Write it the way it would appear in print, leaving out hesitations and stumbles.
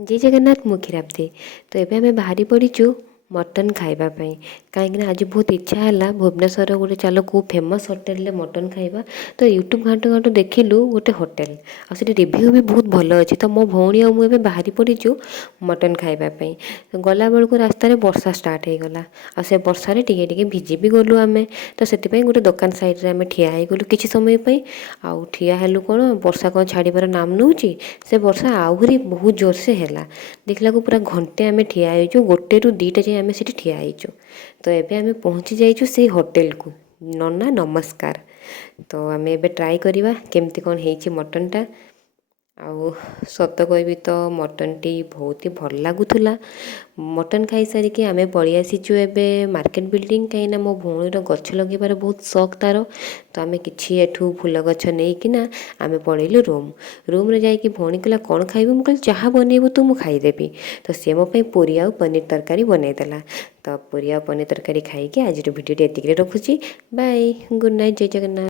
जय जगन्नाथ मुखीराप्ती। तो एबे आमे बाहरी पड़ीचु मटन खाइबापी कहीं आज बहुत इच्छा है भुवनेश्वर गोटे चलो को फेमस होटेल मटन खाइबा। तो यूट्यूब घाटू घाटू देखिलु गोटे होटेल आसे रिव्यू भी बहुत भल अच्छी। तो मो भौणी और मुझे बाहरी पड़ीचु मटन खाइबापी। गला बेलू रास्त वर्षा स्टार्ट हो गला आ से वर्षारे टिके टिके भिजी भी गलु आमे। तो से गोटे दुकान साइड रे आमे ठिया हो गलु किछि समय पई। आउ ठिया हेलु कौन वर्षा कौन छाड़बार नाम नौची से वर्षा आहरी बहुत जोर से है देखला पूरा घंटे आमे ठिया होइछु 1 ରୁ 2ଟା जाए आमे सेठी ठिया होइछु। तो एबे आमे पहुँची जाइछु से होटेल को। नन्ना नमस्कार। तो आमे एबे ट्राई करिबा केमती कौन हेइछि मटनटा। आउ सत कहबी तो मटन टी बहुत ही भल लगुला। मटन खाई सारिकी आमे पलि आसीचु एबे मार्केट बिल्डिंग कहीं मो भौणीर गछ लगेबार बहुत शौक तार। तो आमे किछि एठू फूल गछ नेइकिना आमे पलैलु रूम रे जाइकी भौणी कहला कौन खाइबु मु कहली जहाँ बनैबु तू मु खाइदेबी। तो सी मो ପାଇଁ पूरी आउ पनीर तरकारी बनैदेला। तो पूरी आउ पनीर तरकारी खाइकी आज भिडियो एतिकी रखुची। बाय गुड नाइट जय जगन्नाथ।